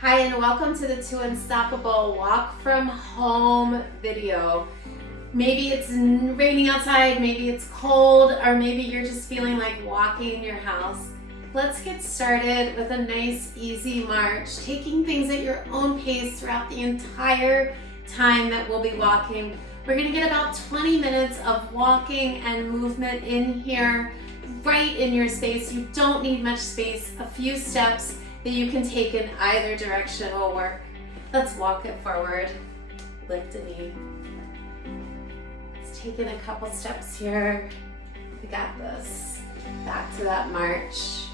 Hi, and welcome to the 2Unstoppable Walk from Home video. Maybe it's raining outside, maybe it's cold, or maybe you're just feeling like walking in your house. Let's get started with a nice, easy march, taking things at your own pace throughout the entire time that we'll be walking. We're gonna get about 20 minutes of walking and movement in here, right in your space. You don't need much space, a few steps that you can take in either direction will work. Let's walk it forward, lift a knee. Let's take in a couple steps here. We got this. Back to that march.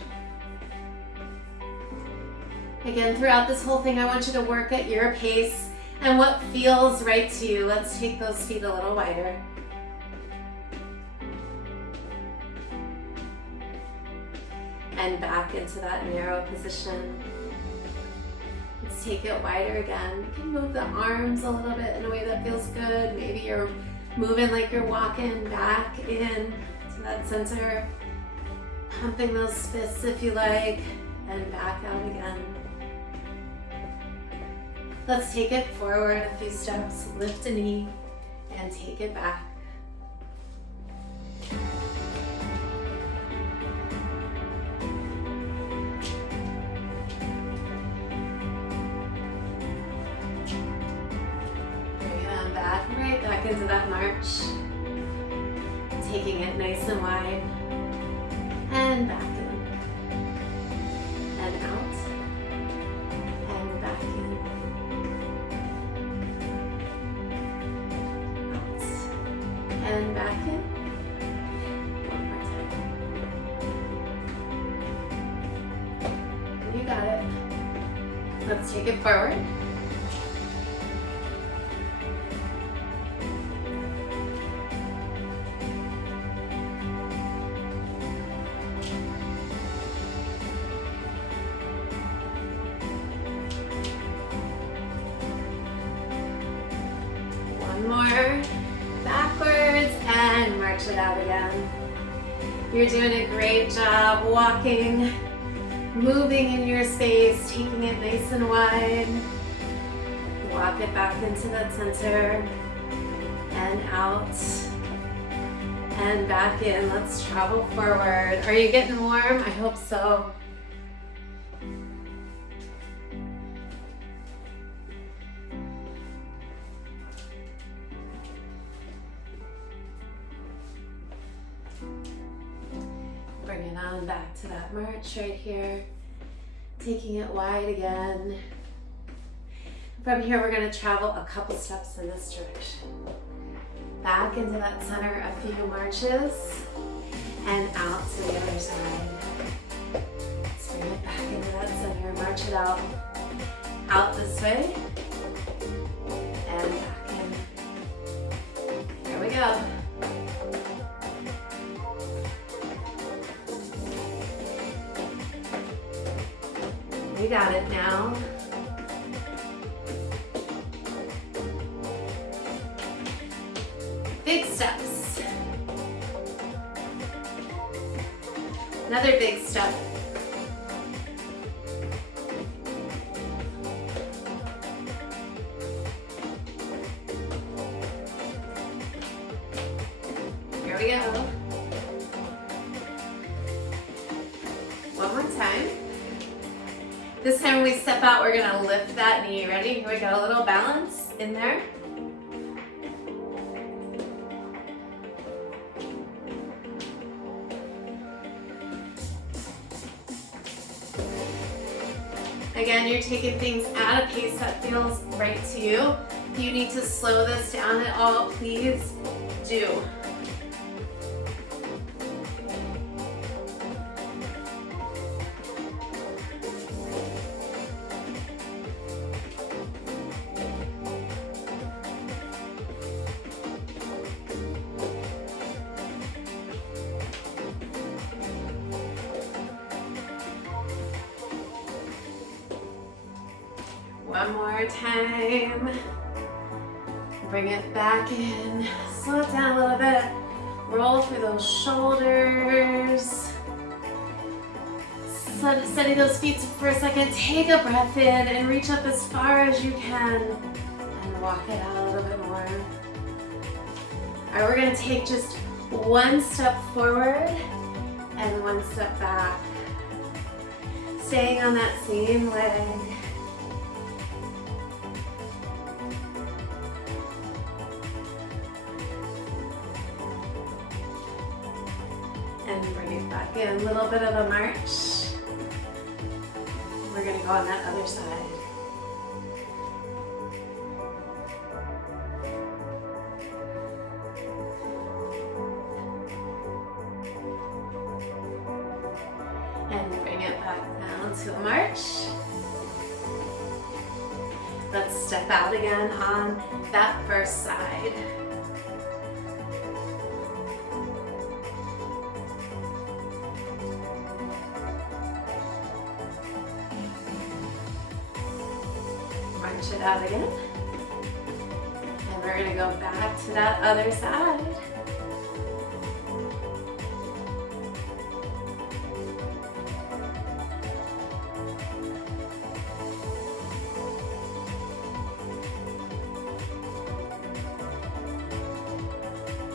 Again, throughout this whole thing, I want you to work at your pace and what feels right to you. Let's take those feet a little wider. And back into that narrow position. Let's take it wider again. You can move the arms a little bit in a way that feels good. Maybe you're moving like you're walking back in to that center. Pumping those fists if you like, and back out again. Let's take it forward a few steps, lift a knee, and take it back. Back into that march, taking it nice and wide, and back in, and out, and back in, out, and back in. One more time. You got it. Let's take it forward. More backwards and march it out again. You're doing a great job walking, moving in your space, taking it nice and wide. Walk it back into that center and out and back in. Let's travel forward. Are you getting warm? I hope so. Bring it on back to that march right here. Taking it wide again. From here, we're going to travel a couple steps in this direction. Back into that center, a few marches, and out to the other side. Let's bring it back into that center, march it out. Out this way, and back in. Here we go. You got it now. Big steps. Another big step. Here we go. One more time. This time when we step out, we're gonna lift that knee. Ready? Here we go, a little balance in there. Again, you're taking things at a pace that feels right to you. If you need to slow this down at all, please do. One more time. Bring it back in. Slow it down a little bit. Roll through those shoulders. Steady those feet for a second. Take a breath in and reach up as far as you can and walk it out a little bit more. All right, we're gonna take just one step forward and one step back. Staying on that same leg. And bring it back in, a little bit of a march. We're gonna go on that other side. And bring it back down to a march. Let's step out again on that first side. March it out again. And we're gonna go back to that other side.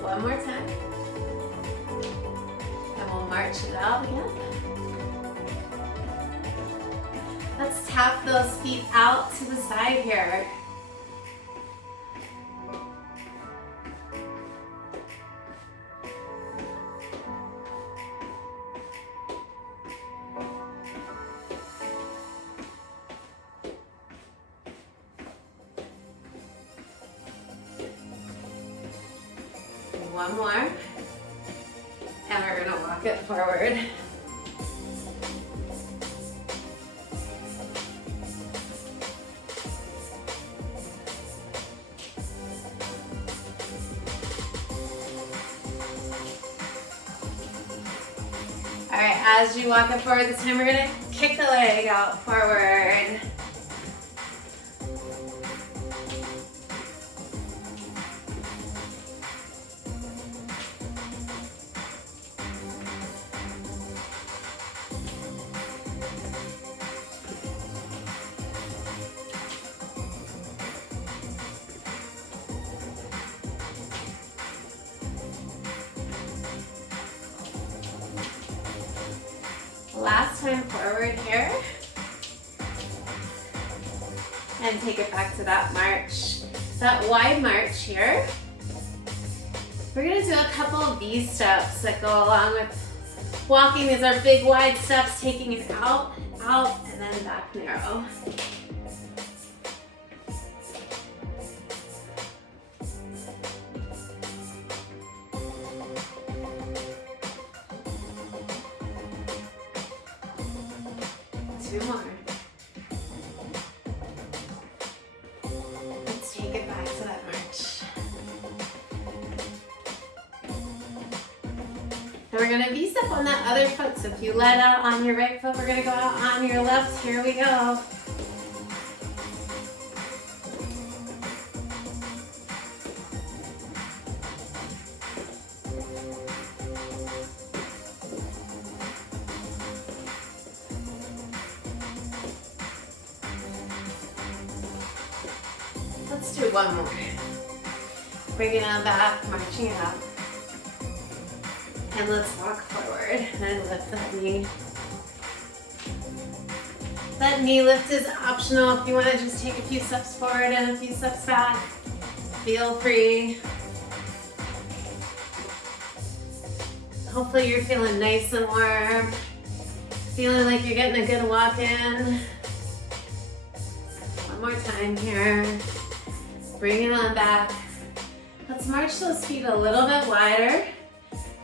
One more time. And we'll march it out again. Let's tap those feet out to the side here. One more. And we're gonna walk it forward. All right, as you walk it forward this time, we're gonna kick the leg out forward. Last time forward here. And take it back to that march, that wide march here. We're gonna do a couple of these steps that go along with walking. These are big wide steps, taking it out, out, and then back narrow. Two more. Let's take it back to that march. And we're gonna V-step on that other foot. So if you let out on your right foot, we're gonna go out on your left. Here we go. Let's do one more. Bringing it back, marching it up. And let's walk forward and lift that knee. That knee lift is optional. If you want to just take a few steps forward and a few steps back, feel free. Hopefully you're feeling nice and warm. Feeling like you're getting a good walk in. One more time here. Bring it on back. Let's march those feet a little bit wider,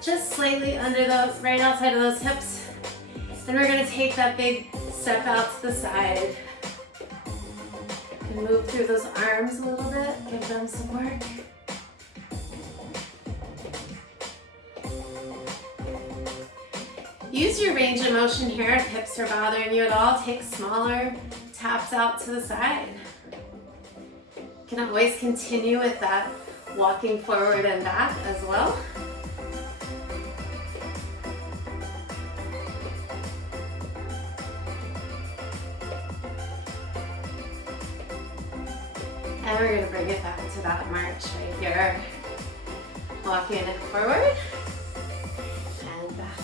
just slightly under the, right outside of those hips. Then we're gonna take that big step out to the side. And move through those arms a little bit, give them some work. Use your range of motion here if hips are bothering you at all. Take smaller taps out to the side. You can always continue with that walking forward and back as well. And we're gonna bring it back to that march right here. Walking it forward and back.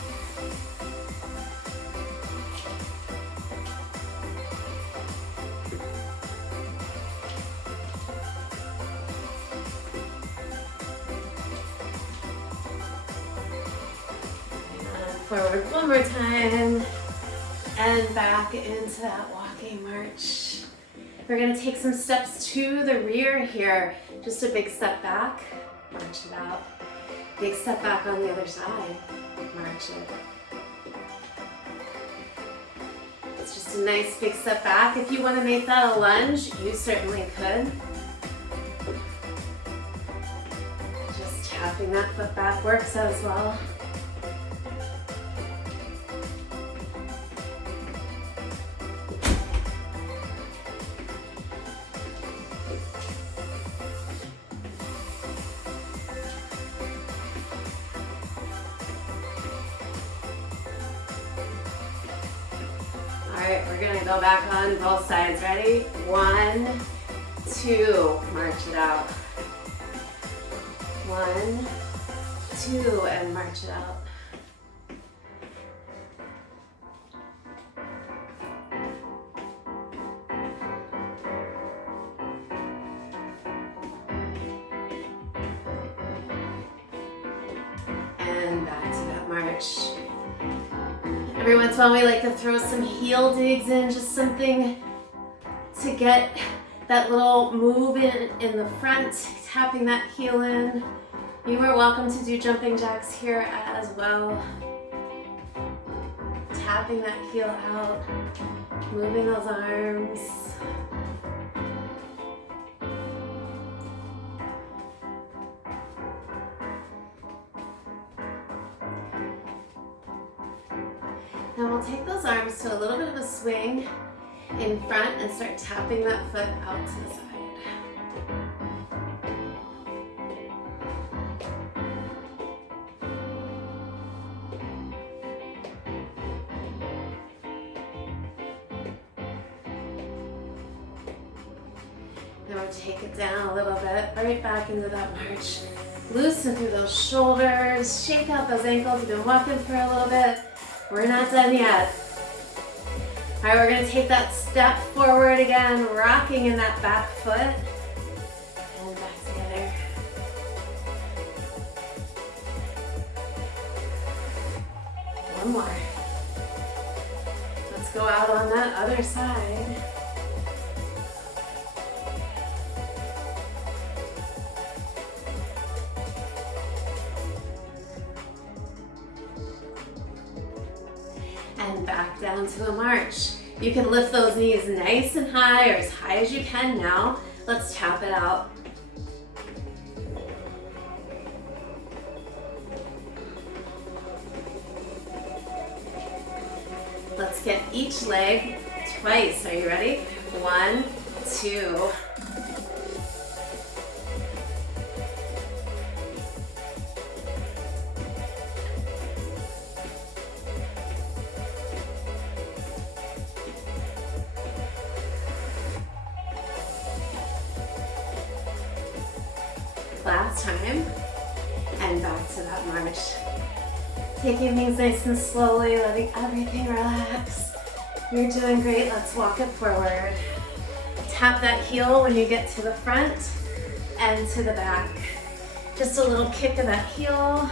And forward one more time and back into that walking march. We're gonna take some steps to the rear here. Just a big step back, march it out. Big step back on the other side, march it. It's just a nice big step back. If you wanna make that a lunge, you certainly could. Just tapping that foot back works as well. Alright, we're gonna go back on both sides. Ready? 1, 2, march it out. 1, 2, and march it out. And back to that march. Every once in a while we like to throw some heel digs in, just something to get that little move in the front, tapping that heel in. You are welcome to do jumping jacks here as well. Tapping that heel out, moving those arms. Now we'll take those arms to a little bit of a swing in front and start tapping that foot out to the side. Now we'll take it down a little bit, right back into that march. Loosen through those shoulders, shake out those ankles. You've been walking for a little bit. We're not done yet. All right, we're gonna take that step forward again, rocking in that back foot, and back together. One more. Let's go out on that other side. And back down to a march. You can lift those knees nice and high, or as high as you can now. Let's tap it out. Let's get each leg twice. Are you ready? 1, 2. Last time, and back to that march. Taking things nice and slowly, letting everything relax. You're doing great. Let's walk it forward. Tap that heel when you get to the front and to the back. Just a little kick of that heel.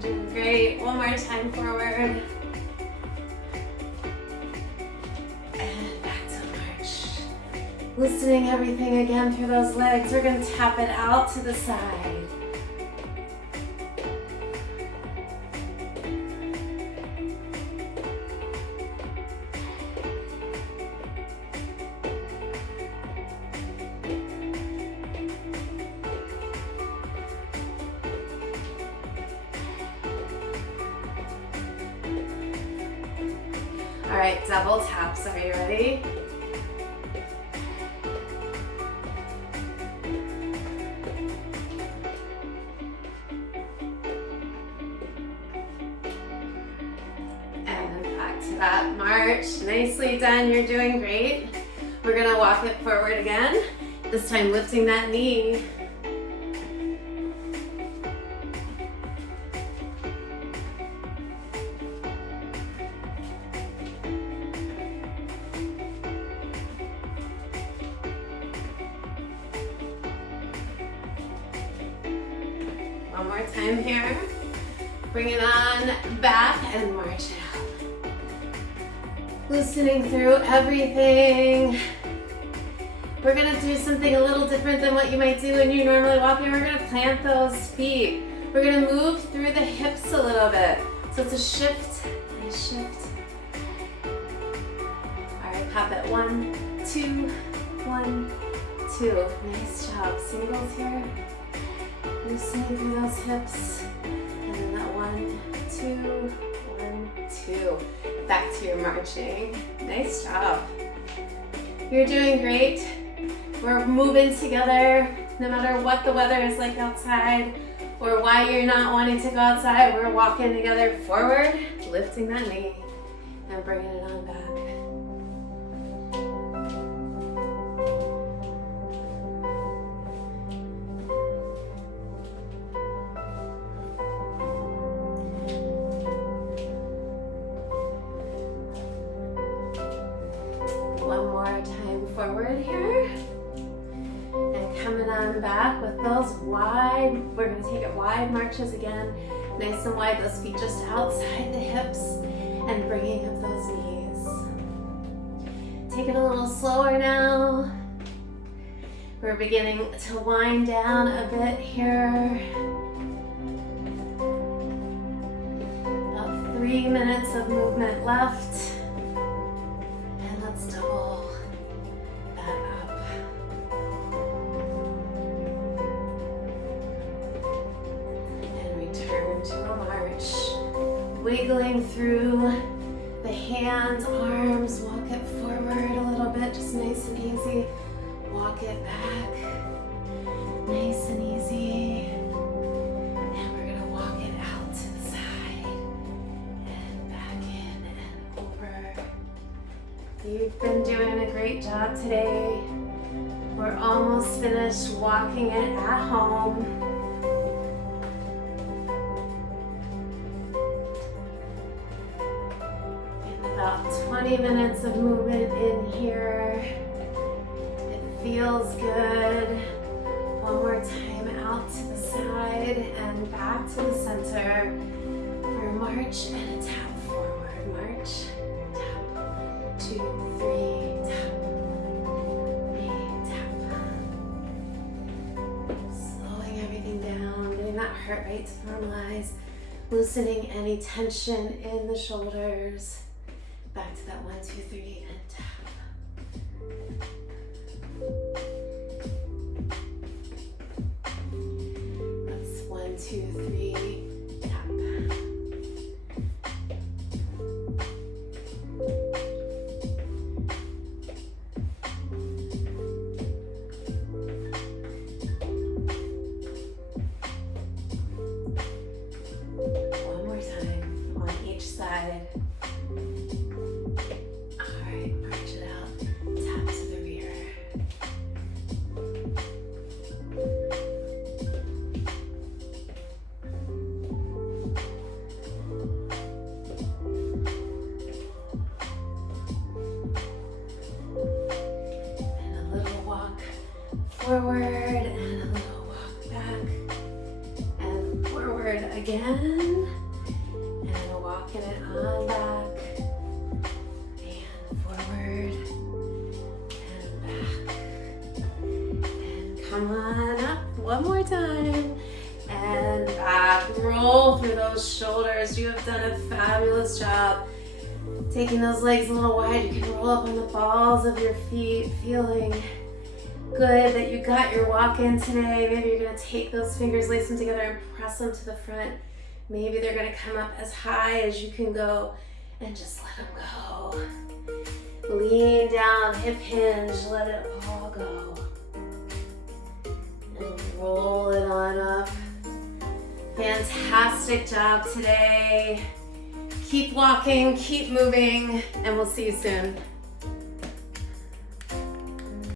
Doing great. One more time forward. And back to march. Loosening everything again through those legs. We're going to tap it out to the side. All right, double taps. Are you ready? And back to that march. Nicely done. You're doing great. We're gonna walk it forward again. This time lifting that knee. One more time here. Bring it on back and march it out. Loosening through everything. We're gonna do something a little different than what you might do when you're normally walking. We're gonna plant those feet. We're gonna move through the hips a little bit. So it's a shift and a shift. All right, pop it. 1, 2, 1, 2. Nice job. Singles here. Loosening through those hips. And then that 1, 2, 1, 2. Back to your marching. Nice job. You're doing great. We're moving together no matter what the weather is like outside or why you're not wanting to go outside. We're walking together forward, lifting that knee and bringing it on back. One more time forward here. And coming on back with those wide, we're going to take it wide marches again. Nice and wide, those feet just outside the hips and bringing up those knees. Take it a little slower now. We're beginning to wind down a bit here. About 3 minutes of movement left. Let's double that up. And return to a march. Wiggling through the hands, arms, walk it forward a little bit, just nice and easy. Walk it back, nice and easy. And we're gonna walk it out to the side and back in and over. You've been doing a great job today. We're almost finished walking it at home. And about 20 minutes of movement in here. It feels good. One more time out to the side and back to the center for a march and a tap forward. March. 2, 3, tap, 3, tap. Slowing everything down, getting that heart rate to normalize, loosening any tension in the shoulders. Back to that 1, 2, 3, and tap. That's 1, 2, 3, tap. Forward and a little walk back and forward again and walking it on back and forward and back and come on up one more time and back. Roll through those shoulders. You have done a fabulous job taking those legs a little wide. You can roll up on the balls of your feet, feeling good that you got your walk in today. Maybe you're gonna take those fingers, lace them together and press them to the front. Maybe they're gonna come up as high as you can go and just let them go. go. Lean down, hip hinge, let it all go. And roll it on up. Fantastic job today. Keep walking, keep moving, and we'll see you soon.